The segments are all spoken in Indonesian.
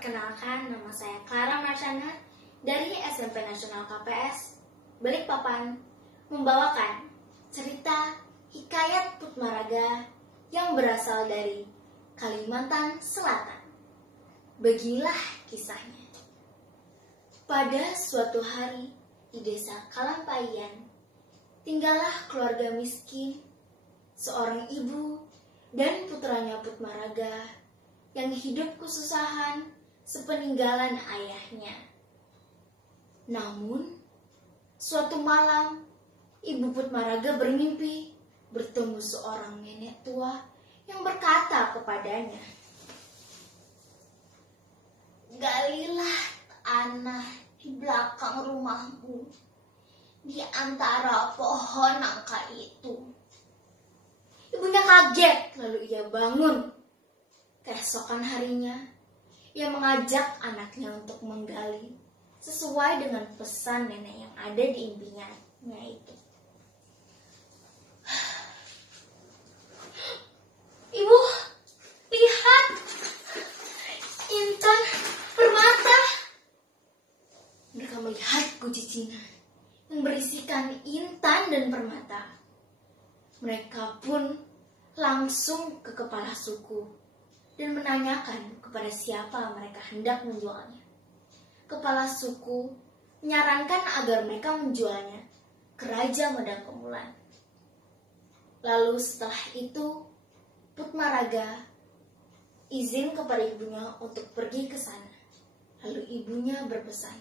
Perkenalkan, nama saya Clara Marshana dari SMP Nasional KPS Balikpapan, membawakan cerita Hikayat Putmaraga yang berasal dari Kalimantan Selatan. Beginilah kisahnya. Pada suatu hari di desa Kalampayan, tinggallah keluarga miskin, seorang ibu dan putranya Putmaraga yang hidup kesusahan sepeninggalan ayahnya. Namun, suatu malam, ibu Putmaraga bermimpi bertemu seorang nenek tua yang berkata kepadanya, "Galilah tanah di belakang rumahmu, di antara pohon nangka itu." Ibunya kaget, lalu ia bangun. Keesokan harinya, ia mengajak anaknya untuk menggali sesuai dengan pesan nenek yang ada di impiannya itu. "Ibu, lihat, intan permata." Mereka melihat guci Cina yang berisikan intan dan permata. Mereka pun langsung ke kepala suku dan menanyakan kepada siapa mereka hendak menjualnya. Kepala suku menyarankan agar mereka menjualnya ke Raja Medang Kemulan. Lalu setelah itu, Putmaraga izin kepada ibunya untuk pergi ke sana. Lalu ibunya berpesan,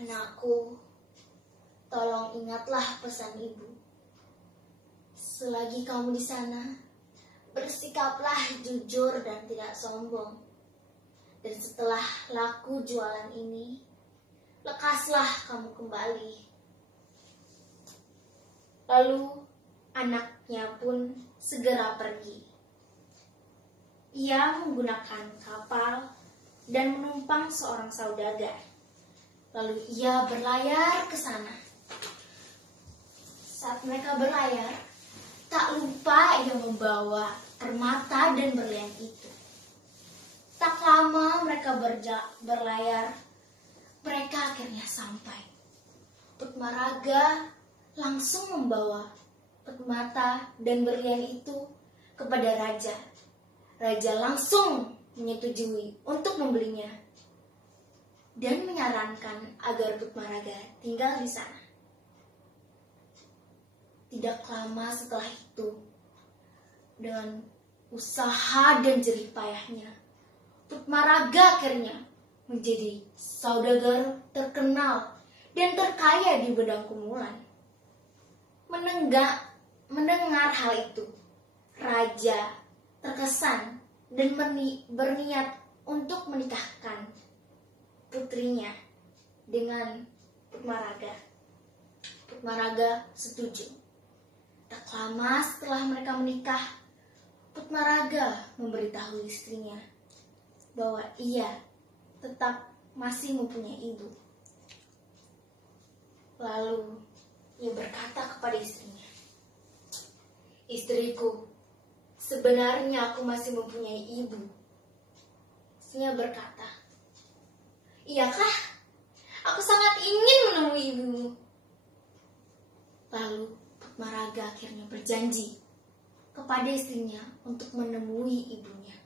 "Anakku, tolong ingatlah pesan ibu. Selagi kamu di sana, bersikaplah jujur dan tidak sombong. Dan setelah laku jualan ini, lekaslah kamu kembali." Lalu anaknya pun segera pergi. Ia menggunakan kapal dan menumpang seorang saudagar. Lalu ia berlayar ke sana. Saat mereka berlayar, tak lupa ia membawa permata dan berlian itu. Tak lama mereka berlayar, mereka akhirnya sampai. Putmaraga langsung membawa permata dan berlian itu kepada raja. Raja langsung menyetujui untuk membelinya dan menyarankan agar Putmaraga tinggal di sana. Tidak lama setelah itu, dengan usaha dan jerih payahnya, Putmaraga akhirnya menjadi saudagar terkenal dan terkaya di Bedang Kemulan. Mendengar hal itu, raja terkesan dan berniat untuk menikahkan putrinya dengan Putmaraga. Putmaraga setuju. Tak lama setelah mereka menikah, Putmaraga memberitahu istrinya bahwa ia tetap masih mempunyai ibu. Lalu ia berkata kepada istrinya, "Istriku, sebenarnya aku masih mempunyai ibu." Istrinya berkata, "Iyakah? Aku sangat ingin menemui ibumu." Lalu Putmaraga akhirnya berjanji kepada istrinya untuk menemui ibunya.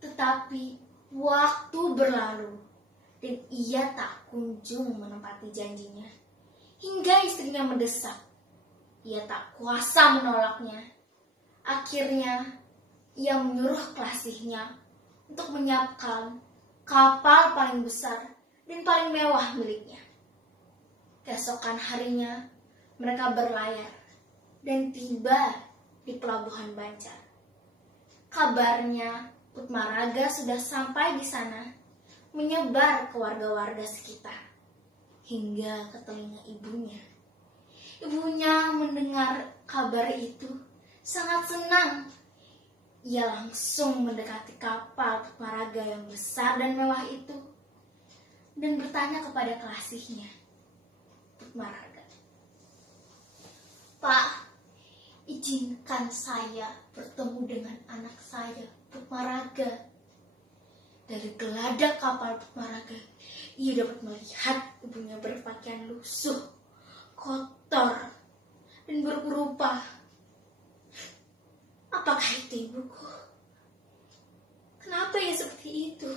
Tetapi waktu berlalu dan ia tak kunjung menepati janjinya. Hingga istrinya mendesak. Ia tak kuasa menolaknya. Akhirnya ia menyuruh kekasihnya untuk menyiapkan kapal paling besar dan paling mewah miliknya. Keesokan harinya, mereka berlayar dan tiba di pelabuhan Banjar. Kabarnya Putmaraga sudah sampai di sana, menyebar ke warga-warga sekitar hingga ke telinga ibunya. Ibunya mendengar kabar itu sangat senang. Ia langsung mendekati kapal Putmaraga yang besar dan mewah itu dan bertanya kepada kekasihnya, Putmaraga, "Pak, izinkan saya bertemu dengan anak saya, Putmaraga. Dari geladak kapal Putmaraga, ia dapat melihat ibunya berpakaian lusuh, kotor, dan buruk rupa. Apakah itu ibuku? Kenapa ia seperti itu?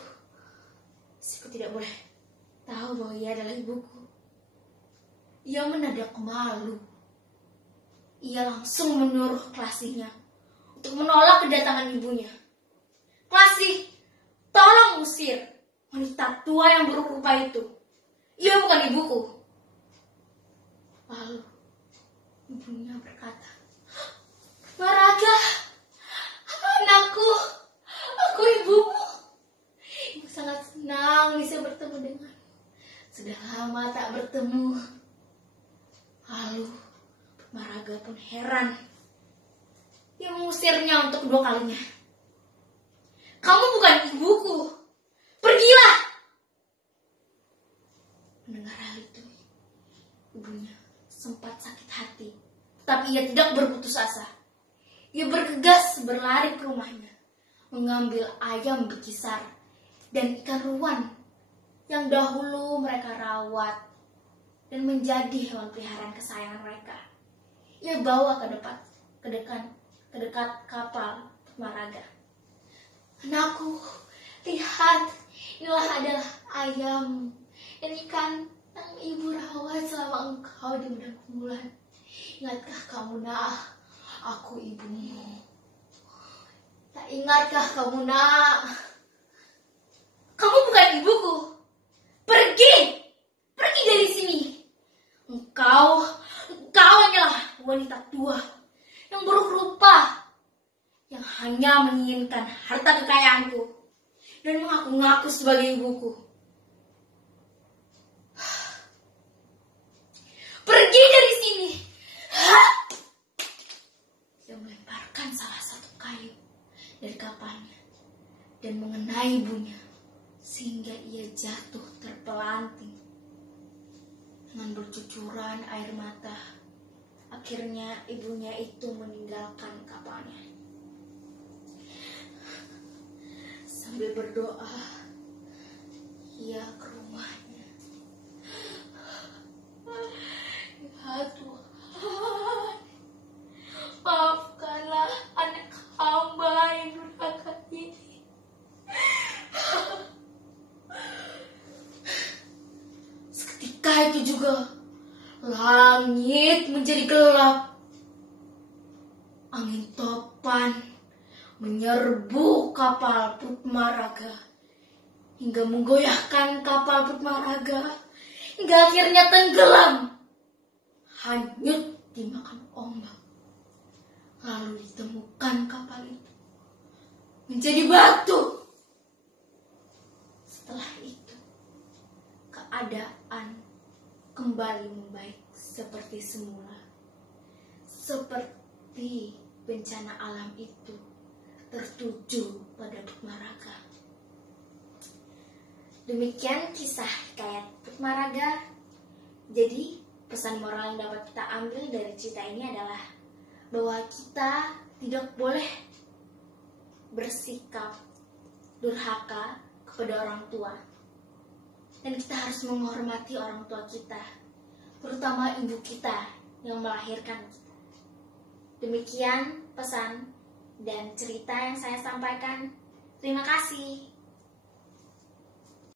Istriku tidak boleh tahu bahwa ia adalah ibuku. Ia mendadak malu. Ia langsung menyuruh Klasihnya untuk menolak kedatangan ibunya. Klasih, tolong usir wanita tua yang buruk rupa itu. Ia bukan ibuku. Lalu ibunya berkata, Maraga, anakku, aku ibumu. Ibu sangat senang bisa bertemu denganmu. Sudah lama tak bertemu. Lalu Maraga pun heran. Ia mengusirnya untuk kedua kalinya. Kamu bukan ibuku. Pergilah. Mendengar hal itu, ibunya sempat sakit hati. Tetapi ia tidak berputus asa. Ia bergegas berlari ke rumahnya, mengambil ayam bekisar dan ikan ruwan yang dahulu mereka rawat dan menjadi hewan peliharaan kesayangan mereka. Ia bawa ke dekat kapal Putmaraga. Anakku, lihat, inilah adalah ayam dan ikan yang ibu rawat selama engkau di bulan bulan. Ingatkah kamu, nak? Aku ibumu. Tak ingatkah kamu, nak? Kamu bukan ibuku. Pergi! Pergi dari sini. Engkau hanyalah wanita tua yang buruk rupa, yang hanya menginginkan harta kekayaanku dan mengaku-ngaku sebagai ibuku. Pergi dari sini. Dia melemparkan salah satu kayu dari kapalnya dan mengenai ibunya sehingga ia jatuh terpelanting. Dengan bercucuran air mata, akhirnya ibunya itu meninggalkan kapalnya. Sambil berdoa, ia ke rumahnya. Ya Tuhan, maafkanlah anak hamba yang durhaka ini. Seketika itu juga langit menjadi gelap. Angin topan menyerbu kapal Putmaraga hingga menggoyahkan kapal Putmaraga hingga akhirnya tenggelam, hanyut dimakan ombak. Lalu ditemukan kapal itu menjadi batu. Setelah itu keadaan kembali membaik seperti semula. Seperti bencana alam itu tertuju pada Putmaraga. Demikian kisah hikayat Putmaraga. Jadi pesan moral yang dapat kita ambil dari cerita ini adalah bahwa kita tidak boleh bersikap durhaka kepada orang tua. Dan kita harus menghormati orang tua kita, terutama ibu kita yang melahirkan kita. Demikian pesan dan cerita yang saya sampaikan. Terima kasih.